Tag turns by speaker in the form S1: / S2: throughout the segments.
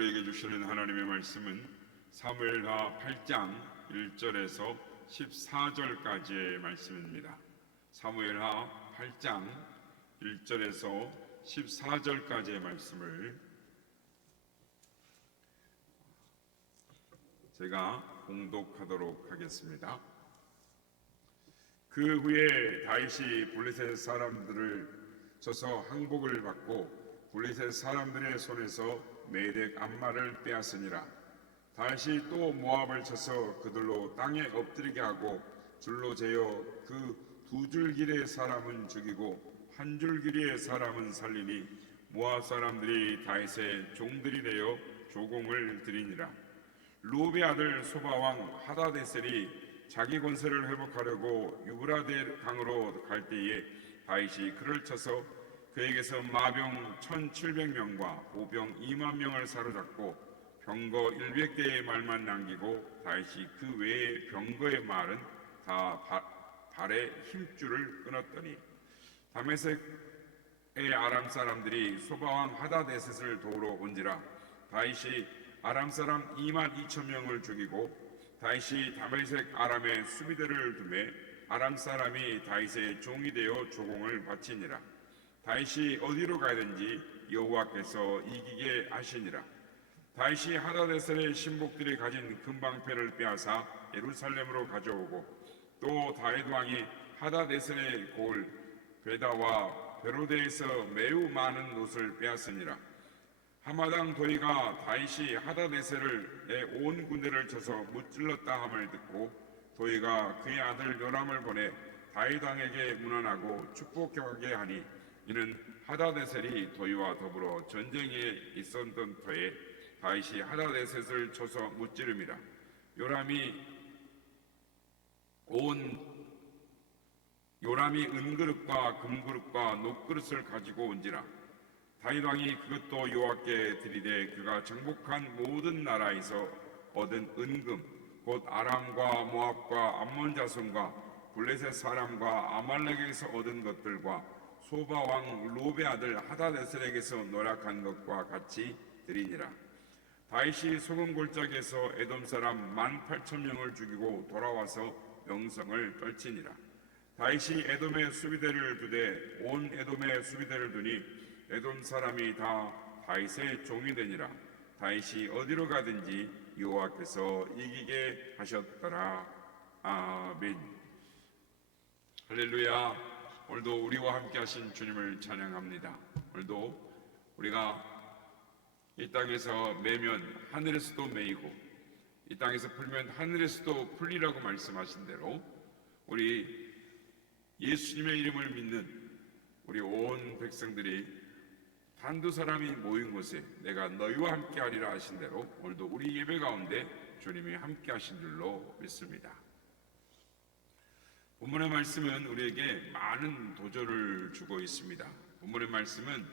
S1: 우리에게 주시는 하나님의 말씀은 사무엘하 8장 1절에서 14절까지의 말씀입니다. 사무엘하 8장 1절에서 14절까지의 말씀을 제가 공독하도록 하겠습니다. 그 후에 다윗이 블레셋 사람들을 쳐서 항복을 받고 블레셋 사람들의 손에서 메덱 암마를 빼앗으니라. 다윗이 또 모압을 쳐서 그들로 땅에 엎드리게 하고 줄로 재어 그 두 줄 길의 사람은 죽이고 한 줄 길의 사람은 살리니 모압 사람들이 다윗의 종들이 되어 조공을 드리니라. 루베 아들 소바왕 하다데셀이 자기 권세를 회복하려고 유브라데 강으로 갈 때에 다윗이 그를 쳐서 그에게서 마병 1700명과 보병 2만 명을 사로잡고 병거 100대의 말만 남기고 다윗이 그 외의 병거의 말은 다 바- 발의 힘줄을 끊었더니 다메섹의 아람 사람들이 소바왕 하다데셋을 도우러 온지라 다윗이 아람 사람 2만 2천 명을 죽이고 다윗이 다메섹 아람의 수비대를 두매 아람 사람이 다윗의 종이 되어 조공을 바치니라 다윗이 어디로 가든지 여호와께서 이기게 하시니라. 다윗이 하다데셀의 신복들이 가진 금방패를 빼앗아 예루살렘으로 가져오고 또 다윗 왕이 하다데셀의 골 베다와 베로데에서 매우 많은 옷을 빼앗으니라. 하마당 도이가 다윗이 하다데셀을 내온 군대를 쳐서 무찔렀다 함을 듣고 도이가 그의 아들 요람을 보내 다윗 왕에게 문안하고 축복하게 하니 이는 하다데셀이 도이와 더불어 전쟁에 있었던 터에 다윗이 하다데셋을 쳐서 무찌름이라 요람이 온 요람이 은그릇과 금그릇과 녹그릇을 가지고 온지라 다윗 왕이 그것도 여호와께 드리되 그가 정복한 모든 나라에서 얻은 은금 곧 아람과 모압과 암몬 자손과 블레셋 사람과 아말렉에서 얻은 것들과 소바 왕 로베 아들 하다데셀에게서 노력한 것과 같이 드리니라 다윗이 소금 골짜기에서 에돔 사람 만 팔천 명을 죽이고 돌아와서 명성을 떨치니라. 다윗이 에돔의 수비대를 두되 온 에돔의 수비대를 두니 에돔 사람이 다 다윗의 종이 되니라. 다윗이 어디로 가든지 여호와께서 이기게 하셨더라. 아멘. 할렐루야. 오늘도 우리와 함께 하신 주님을 찬양합니다. 오늘도 우리가 이 땅에서 매면 하늘에서도 매이고 이 땅에서 풀면 하늘에서도 풀리라고 말씀하신 대로 우리 예수님의 이름을 믿는 우리 온 백성들이 한두 사람이 모인 곳에 내가 너희와 함께 하리라 하신 대로 오늘도 우리 예배 가운데 주님이 함께 하신 줄로 믿습니다. 본문의 말씀은 우리에게 많은 도전을 주고 있습니다. 본문의 말씀은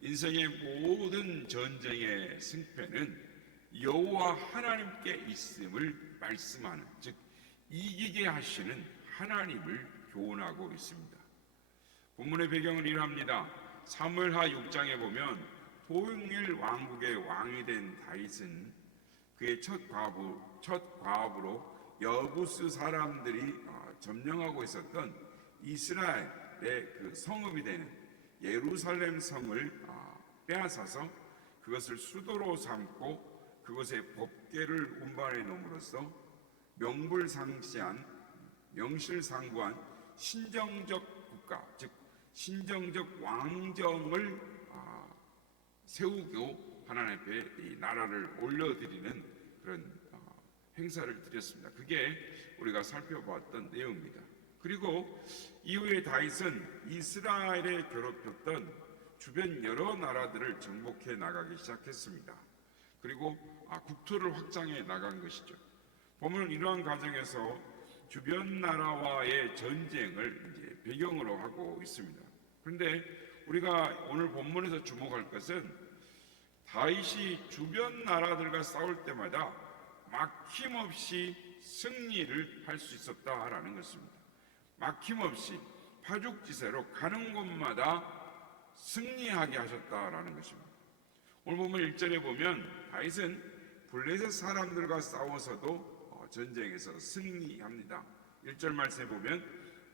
S1: 인생의 모든 전쟁의 승패는 여호와 하나님께 있음을 말씀하는 즉 이기게 하시는 하나님을 교훈하고 있습니다. 본문의 배경은 이러합니다. 사무엘하 6장에 보면 도용일 왕국의 왕이 된 다윗은 그의 첫 과부 첫 과부로 여부스 사람들이 어, 점령하고 있었던 이스라엘의 그 성읍이 되는 예루살렘 성을 아, 빼앗아서 그것을 수도로 삼고 그것에 법계를 운반해 놓음으로써 명불상시한 명실상부한 신정적 국가 즉 신정적 왕정을 아, 세우고 하나님 앞에 이 나라를 올려드리는 그런 어, 행사를 드렸습니다. 그게 우리가 살펴봤던 내용입니다. 그리고 이후에 다윗은 이스라엘에 괴롭혔던 주변 여러 나라들을 정복해 나가기 시작했습니다. 그리고 아, 국토를 확장해 나간 것이죠. 보면 이러한 과정에서 주변 나라와의 전쟁을 이제 배경으로 하고 있습니다. 그런데 우리가 오늘 본문에서 주목할 것은 다윗이 주변 나라들과 싸울 때마다 막힘없이 승리를 할 수 있었다라는 것입니다. 막힘없이 파죽지세로 가는 곳마다 승리하게 하셨다라는 것입니다. 오늘 보면 1절에 보면 다윗은 블레셋 사람들과 싸워서도 어, 전쟁에서 승리합니다. 1절 말씀에 보면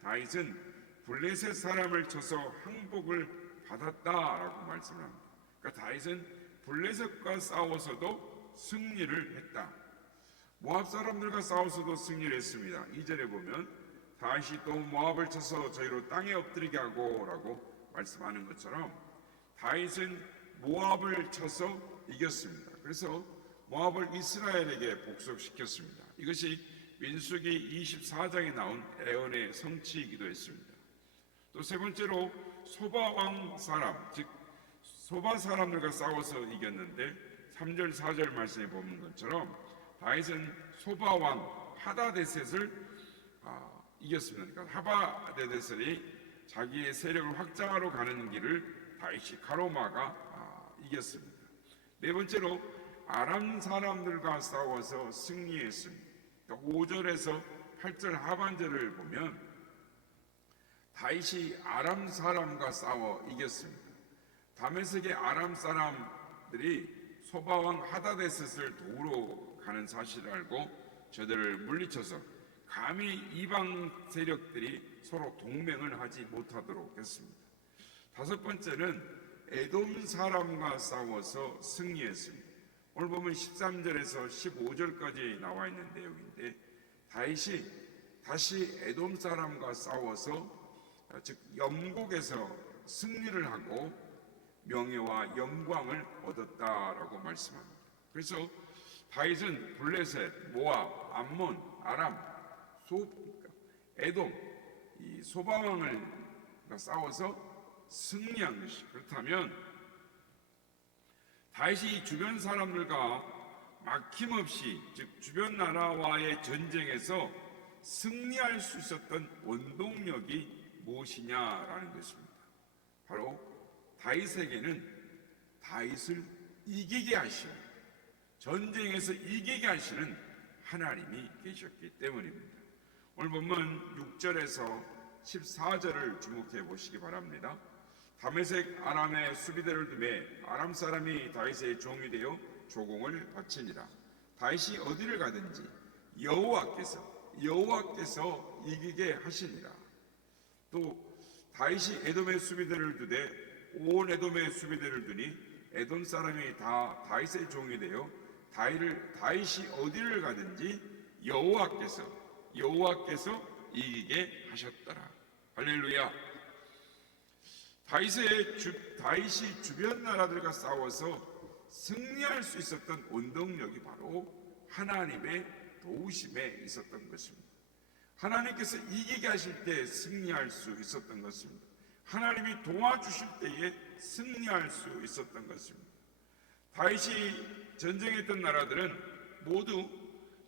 S1: 다윗은 블레셋 사람을 쳐서 항복을 받았다라고 말씀을 합니다. 그러니까 다윗은 블레셋과 싸워서도 승리를 했다. 모압 사람들과 싸워서도 승리를 했습니다. 2절에 보면 다윗이 또 모압을 쳐서 저희로 땅에 엎드리게 하고라고 말씀하는 것처럼 다윗은 모압을 쳐서 이겼습니다. 그래서 모압을 이스라엘에게 복속시켰습니다. 이것이 민수기 24장에 나온 애언의 성취이기도 했습니다. 또 세 번째로 소바 왕 사람, 즉 소바 사람들과 싸워서 이겼는데 3절 4절 말씀에 보는 것처럼 다윗은 소바 왕 하다데셋을 아, 이겼습니다. 그러니까 하바데데셀이 자기의 세력을 확장하러 가는 길을 다윗이 가로막아 아, 이겼습니다. 네 번째로 아람 사람들과 싸워서 승리했습니다. 그러니까 5절에서 8절 하반절을 보면 다윗이 아람 사람과 싸워 이겼습니다. 다메섹의 아람 사람들이 소바왕 하다데셋을 도우러 가는 사실을 알고 저들을 물리쳐서 감히 이방 세력들이 서로 동맹을 하지 못하도록 했습니다. 다섯 번째는 에돔 사람과 싸워서 승리했습니다. 오늘 보면 13절에서 15절까지 나와 있는 내용인데 다윗이 다시 에돔 사람과 싸워서 즉 영국에서 승리를 하고 명예와 영광을 얻었다라고 말씀합니다. 그래서 다윗은 블레셋, 모압, 암몬, 아람, 소, 에돔 이 소바왕을 싸워서 승리한 것이 그렇다면 이 주변 사람들과 막힘없이 즉 주변 나라와의 전쟁에서 승리할 수 있었던 원동력이 무엇이냐라는 것입니다. 바로 다윗에게는 다윗을 이기게 하시는 전쟁에서 이기게 하시는 하나님이 계셨기 때문입니다. 오늘 보면 6절에서 14절을 주목해 보시기 바랍니다. 다메섹 아람의 수비대를 두매 아람 사람이 다윗의 종이 되어 조공을 바치니라. 다윗이 어디를 가든지 여호와께서 여호와께서 이기게 하시니라. 또 다윗이 에돔의 수비대를 두되 온 에돔의 수비대를 두니 에돔 사람이 다 다윗의 종이 되어 다윗을 다윗이 어디를 가든지 여호와께서 여호와께서 이기게 하셨더라. 할렐루야. 다윗의 주, 다윗이 주변 나라들과 싸워서 승리할 수 있었던 원동력이 바로 하나님의 도우심에 있었던 것입니다. 하나님께서 이기게 하실 때 승리할 수 있었던 것입니다. 하나님이 도와주실 때에 승리할 수 있었던 것입니다. 다윗이 전쟁했던 나라들은 모두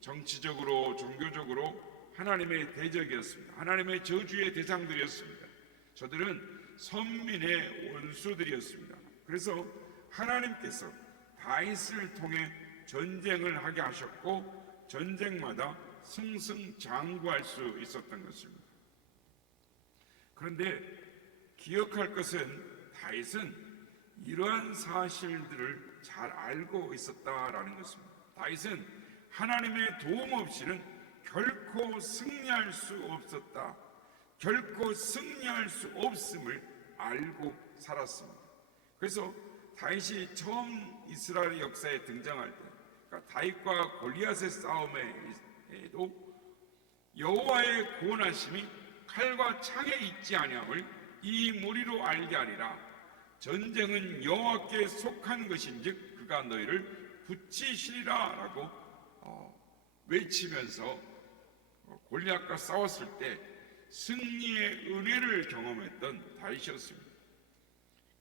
S1: 정치적으로 종교적으로 하나님의 대적이었습니다. 하나님의 저주의 대상들이었습니다. 저들은 선민의 원수들이었습니다. 그래서 하나님께서 다윗을 통해 전쟁을 하게 하셨고 전쟁마다 승승장구할 수 있었던 것입니다. 그런데 기억할 것은 다윗은 이러한 사실들을 잘 알고 있었다라는 것입니다. 다윗은 하나님의 도움 없이는 결코 승리할 수 없었다. 결코 승리할 수 없음을 알고 살았습니다. 그래서 다윗이 처음 이스라엘 역사에 등장할 때, 그러니까 다윗과 골리앗의 싸움에도 여호와의 구원하심이 칼과 창에 있지 아니함을 이 무리로 알게 하리라. 전쟁은 여호와께 속한 것인즉 그가 너희를 붙이시리라라고 어, 외치면서 어, 골리앗과 싸웠을 때 승리의 은혜를 경험했던 다윗이었습니다.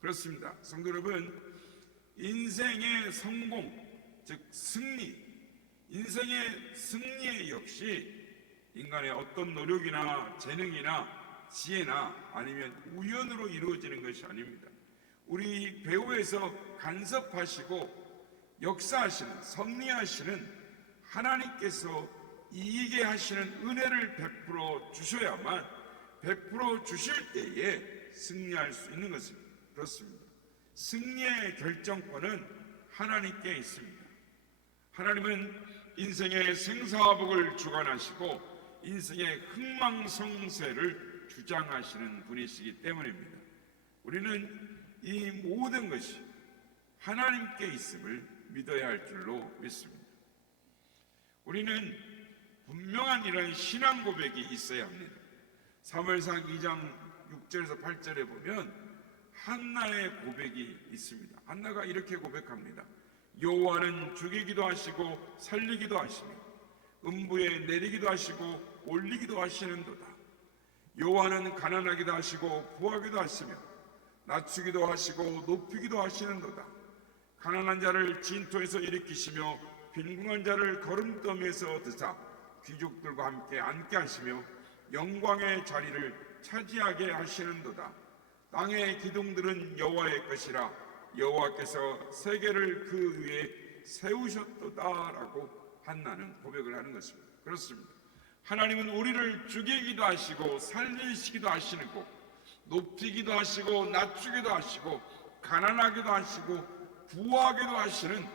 S1: 그렇습니다. 성도 여러분, 인생의 성공, 즉 승리, 인생의 승리 역시 인간의 어떤 노력이나 재능이나 지혜나 아니면 우연으로 이루어지는 것이 아닙니다. 우리 배우에서 간섭하시고 역사하시는 섭리하시는 하나님께서 이기게 하시는 은혜를 베풀어 주셔야만 베풀어 주실 때에 승리할 수 있는 것입니다. 그렇습니다. 승리의 결정권은 하나님께 있습니다. 하나님은 인생의 생사복을 주관하시고 인생의 흥망성쇠를 주장하시는 분이시기 때문입니다. 우리는 이 모든 것이 하나님께 있음을 믿어야 할 줄로 믿습니다. 우리는 분명한 이런 신앙 고백이 있어야 합니다. 사무엘상 2장 6절에서 8절에 보면 한나의 고백이 있습니다. 한나가 이렇게 고백합니다. 여호와는 죽이기도 하시고 살리기도 하시며 음부에 내리기도 하시고 올리기도 하시는도다. 여호와는 가난하기도 하시고 부하기도 하시며 낮추기도 하시고 높이기도 하시는도다. 가난한 자를 진토에서 일으키시며 빈궁한 자를 걸음더미에서 드사 귀족들과 함께 앉게 하시며 영광의 자리를 차지하게 하시는도다. 땅의 기둥들은 여호와의 것이라 여호와께서 세계를 그 위에 세우셨도다라고 한나는 고백을 하는 것입니다. 그렇습니다. 하나님은 우리를 죽이기도 하시고 살리시기도 하시는 고 높이기도 하시고 낮추기도 하시고 가난하기도 하시고 부하기도 하시는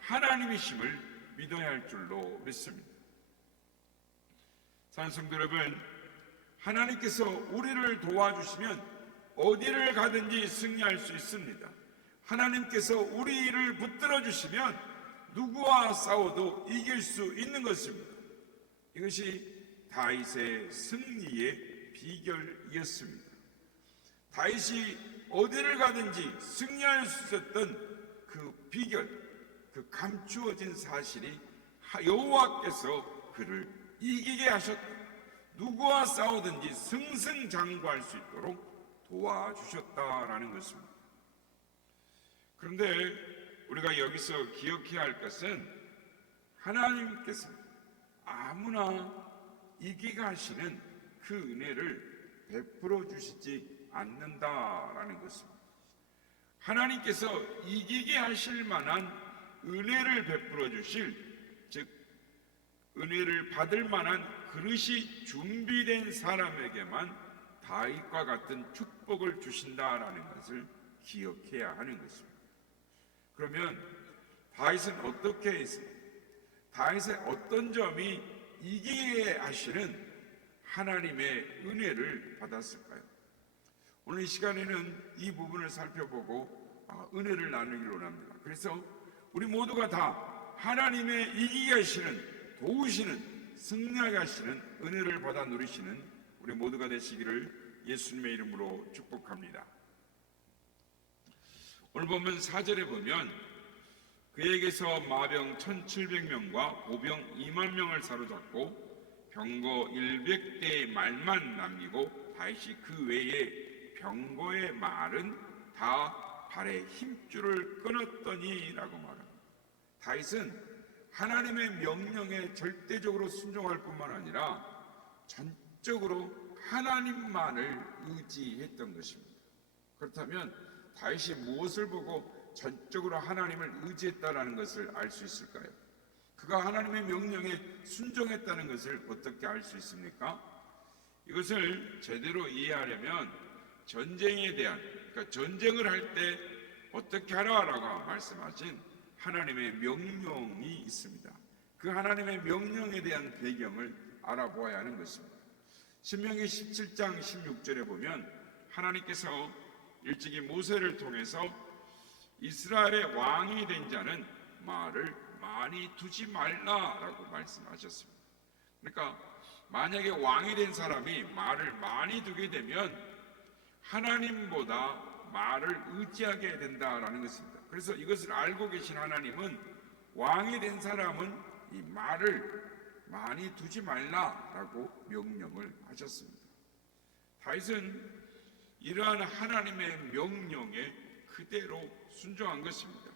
S1: 하나님이심을 믿어야 할 줄로 믿습니다. 산성도 여러분, 하나님께서 우리를 도와주시면 어디를 가든지 승리할 수 있습니다. 하나님께서 우리를 붙들어 주시면 누구와 싸워도 이길 수 있는 것입니다. 이것이 다윗의 승리의 비결이었습니다. 다윗이 어디를 가든지 승리할 수 있었던 그 비결, 그 감추어진 사실이 여호와께서 그를 이기게 하셨다. 누구와 싸우든지 승승장구할 수 있도록 도와주셨다라는 것입니다. 그런데 우리가 여기서 기억해야 할 것은 하나님께서 아무나 이기게 하시는 그 은혜를 베풀어 주시지 않는다라는 것입니다. 하나님께서 이기게 하실 만한 은혜를 베풀어 주실 즉 은혜를 받을 만한 그릇이 준비된 사람에게만 다윗과 같은 축복을 주신다라는 것을 기억해야 하는 것입니다. 그러면 다윗은 어떻게 했습니까? 다윗의 어떤 점이 이기게 하시는 하나님의 은혜를 받았을까요? 오늘 이 시간에는 이 부분을 살펴보고 아, 은혜를 나누기를 원합니다. 그래서 우리 모두가 다 하나님의 이기게 하시는 도우시는 승리하게 하시는 은혜를 받아 누리시는 우리 모두가 되시기를 예수님의 이름으로 축복합니다. 오늘 보면 4절에 보면 그에게서 마병 1700명과 보병 2만 명을 사로잡고 병거 100대의 말만 남기고 다시 그 외에 병거의 말은 다 발에 힘줄을 끊었더니라고 말합니다. 다윗은 하나님의 명령에 절대적으로 순종할 뿐만 아니라 전적으로 하나님만을 의지했던 것입니다. 그렇다면 다윗이 무엇을 보고 전적으로 하나님을 의지했다라는 것을 알 수 있을까요? 그가 하나님의 명령에 순종했다는 것을 어떻게 알 수 있습니까? 이것을 제대로 이해하려면 전쟁에 대한 그러니까 전쟁을 할 때 어떻게 하라라고 말씀하신 하나님의 명령이 있습니다. 그 하나님의 명령에 대한 배경을 알아보아야 하는 것입니다. 신명기 17장 16절에 보면 하나님께서 일찍이 모세를 통해서 이스라엘의 왕이 된 자는 말을 많이 두지 말라라고 말씀하셨습니다. 그러니까 만약에 왕이 된 사람이 말을 많이 두게 되면 하나님보다 말을 의지하게 된다라는 것입니다. 그래서 이것을 알고 계신 하나님은 왕이 된 사람은 이 말을 많이 두지 말라라고 명령을 하셨습니다. 다윗은 이러한 하나님의 명령에 그대로 순종한 것입니다.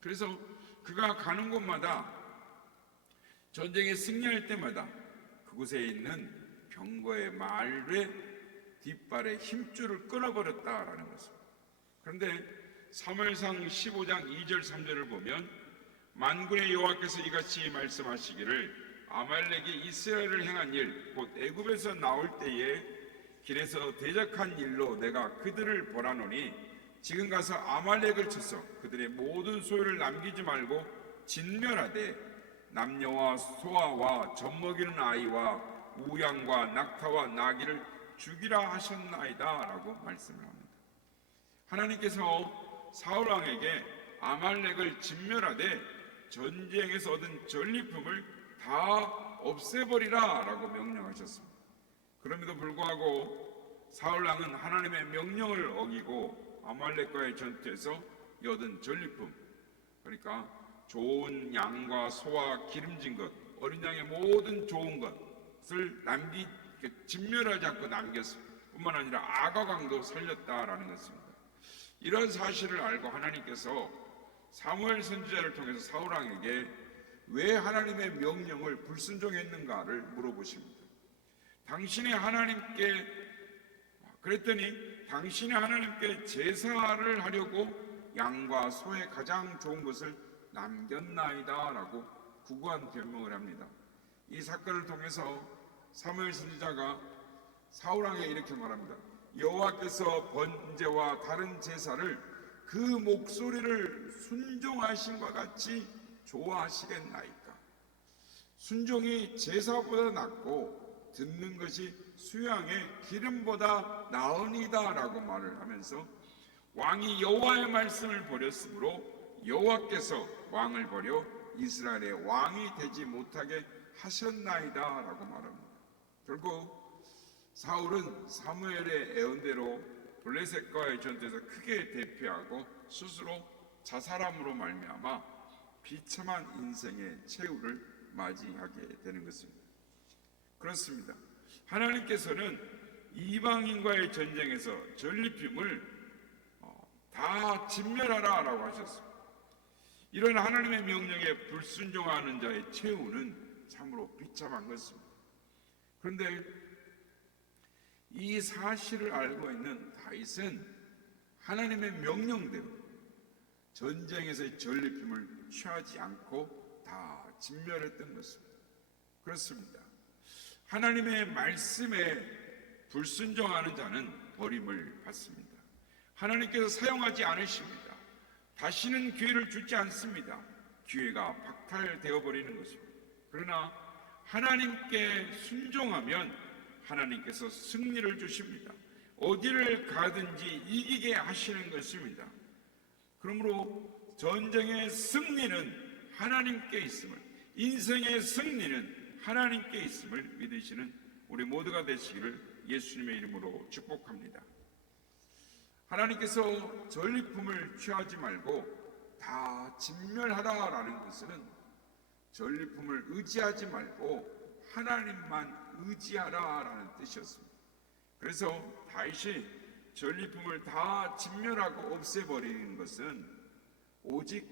S1: 그래서 그가 가는 곳마다 전쟁에 승리할 때마다 그곳에 있는 병거의 말에 뒷발에 힘줄을 끊어버렸다라는 것입니다. 그런데 사무엘상 15장 2절 3절을 보면 만군의 여호와께서 이같이 말씀하시기를 아말렉이 이스라엘을 향한 일 곧 애굽에서 나올 때에 길에서 대적한 일로 내가 그들을 벌하노니 지금 가서 아말렉을 쳐서 그들의 모든 소유를 남기지 말고 진멸하되 남녀와 소아와 젖먹이는 아이와 우양과 낙타와 나귀를 죽이라 하셨나이다 라고 말씀을 합니다. 하나님께서 사울 왕에게 아말렉을 진멸하되 전쟁에서 얻은 전리품을 다 없애버리라 라고 명령하셨습니다. 그럼에도 불구하고 사울 왕은 하나님의 명령을 어기고 아말렉과의 전투에서 얻은 전리품 그러니까 좋은 양과 소와 기름진 것 어린 양의 모든 좋은 것을 남기 진멸하지 않고 남겼습니다. 뿐만 아니라 아가강도 살렸다라는 것입니다. 이런 사실을 알고 하나님께서 사무엘 선지자를 통해서 사울 왕에게 왜 하나님의 명령을 불순종했는가를 물어보십니다. 당신이 하나님께 그랬더니 당신이 하나님께 제사를 하려고 양과 소의 가장 좋은 것을 남겼나이다라고 구구한 변명을 합니다. 이 사건을 통해서 사무엘 선지자가 사울 왕에 이렇게 말합니다. 여호와께서 번제와 다른 제사를 그 목소리를 순종하신과 같이 좋아하시겠나이까? 순종이 제사보다 낫고 듣는 것이 수양의 기름보다 나으니다라고 말을 하면서 왕이 여호와의 말씀을 버렸으므로 여호와께서 왕을 버려 이스라엘의 왕이 되지 못하게 하셨나이다라고 말합니다. 결국 사울은 사무엘의 애언대로 블레셋과의 전투에서 크게 대피하고 스스로 자살함으로 말미암아 비참한 인생의 최후를 맞이하게 되는 것입니다. 그렇습니다. 하나님께서는 이방인과의 전쟁에서 전리품을 어, 다 진멸하라 라고 하셨습니다. 이런 하나님의 명령에 불순종하는 자의 최후는 참으로 비참한 것입니다. 그런데 이 사실을 알고 있는 다윗은 하나님의 명령대로 전쟁에서의 전리품을 취하지 않고 다 진멸했던 것입니다. 그렇습니다. 하나님의 말씀에 불순종하는 자는 버림을 받습니다. 하나님께서 사용하지 않으십니다. 다시는 기회를 주지 않습니다. 기회가 박탈되어 버리는 것입니다. 그러나 하나님께 순종하면 하나님께서 승리를 주십니다. 어디를 가든지 이기게 하시는 것입니다. 그러므로 전쟁의 승리는 하나님께 있음을, 인생의 승리는 하나님께 있음을 믿으시는 우리 모두가 되시기를 예수님의 이름으로 축복합니다. 하나님께서 전리품을 취하지 말고 다 진멸하라라는 것은 전리품을 의지하지 말고 하나님만 의지하라라는 뜻이었습니다. 그래서 다윗이 전리품을 다 진멸하고 없애버리는 것은 오직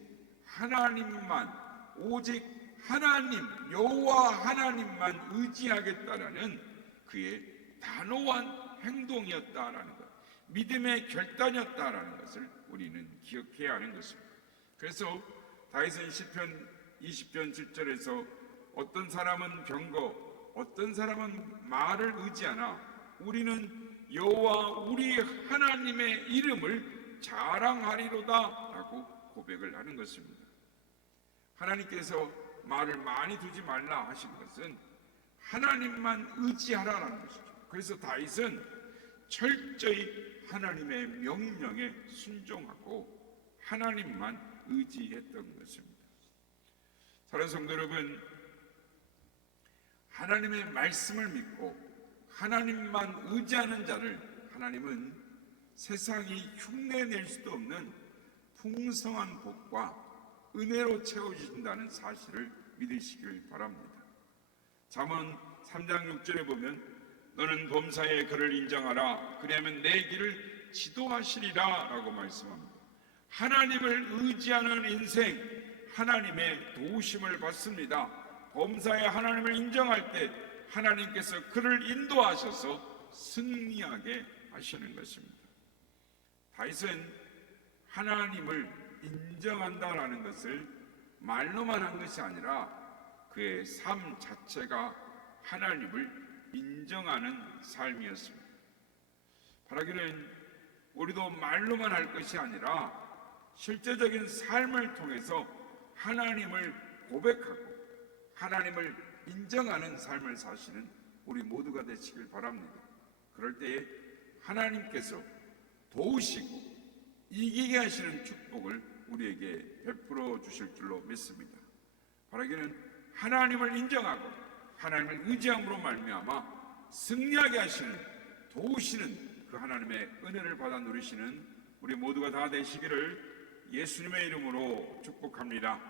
S1: 하나님만 오직 하나님 여호와 하나님만 의지하겠다라는 그의 단호한 행동이었다라는 것, 믿음의 결단이었다라는 것을 우리는 기억해야 하는 것입니다. 그래서 다윗은 시편 20편 7절에서 어떤 사람은 병거, 어떤 사람은 말을 의지하나 우리는 여호와 우리 하나님의 이름을 자랑하리로다라고 고백을 하는 것입니다. 하나님께서 말을 많이 두지 말라 하신 것은 하나님만 의지하라라는 것이죠. 그래서 다윗은 철저히 하나님의 명령에 순종하고 하나님만 의지했던 것입니다. 사랑하는 성도 여러분, 하나님의 말씀을 믿고 하나님만 의지하는 자를 하나님은 세상이 흉내낼 수도 없는 풍성한 복과 은혜로 채워주신다는 사실을 믿으시길 바랍니다. 잠언 3장 6절에 보면 너는 범사의 그를 인정하라 그리하면 내 길을 지도하시리라 라고 말씀합니다. 하나님을 의지하는 인생 하나님의 도우심을 받습니다. 범사의 하나님을 인정할 때 하나님께서 그를 인도하셔서 승리하게 하시는 것입니다. 다윗은 하나님을 인정한다라는 것을 말로만 한 것이 아니라 그의 삶 자체가 하나님을 인정하는 삶이었습니다. 바라기는 우리도 말로만 할 것이 아니라 실제적인 삶을 통해서 하나님을 고백하고 하나님을 인정하는 삶을 사시는 우리 모두가 되시길 바랍니다. 그럴 때에 하나님께서 도우시고 이기게 하시는 축복을 우리에게 베풀어 주실 줄로 믿습니다. 바라기는 하나님을 인정하고 하나님을 의지함으로 말미암아 승리하게 하시는 도우시는 그 하나님의 은혜를 받아 누리시는 우리 모두가 다 되시기를 예수님의 이름으로 축복합니다.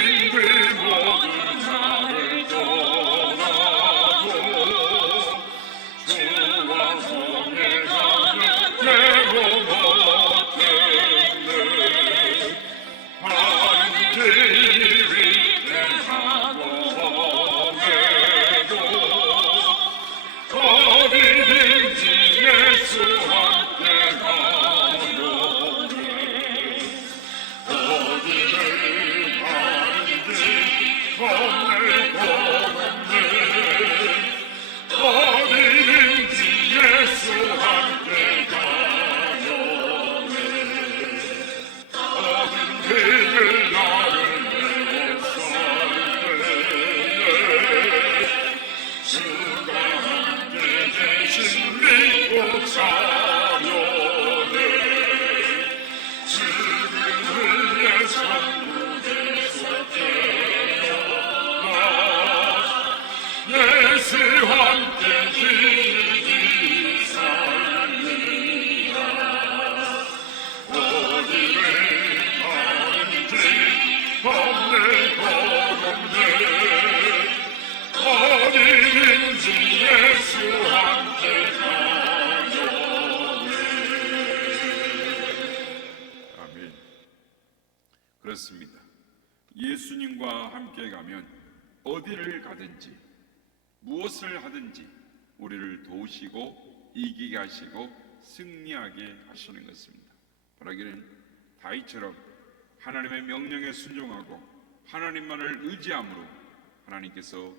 S2: 세상
S1: 그렇습니다. 예수님과 함께 가면 어디를 가든지 무엇을 하든지 우리를 도우시고 이기게 하시고 승리하게 하시는 것입니다. 바라기는 다윗처럼 하나님의 명령에 순종하고 하나님만을 의지함으로 하나님께서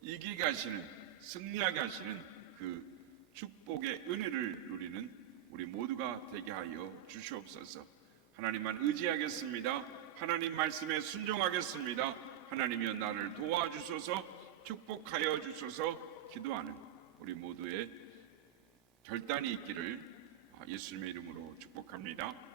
S1: 이기게 하시는 승리하게 하시는 그 축복의 은혜를 누리는 우리 모두가 되게 하여 주시옵소서. 하나님만 의지하겠습니다. 하나님 말씀에 순종하겠습니다. 하나님이여 나를 도와주소서 축복하여 주소서 기도하는 우리 모두의 결단이 있기를 예수님의 이름으로 축복합니다.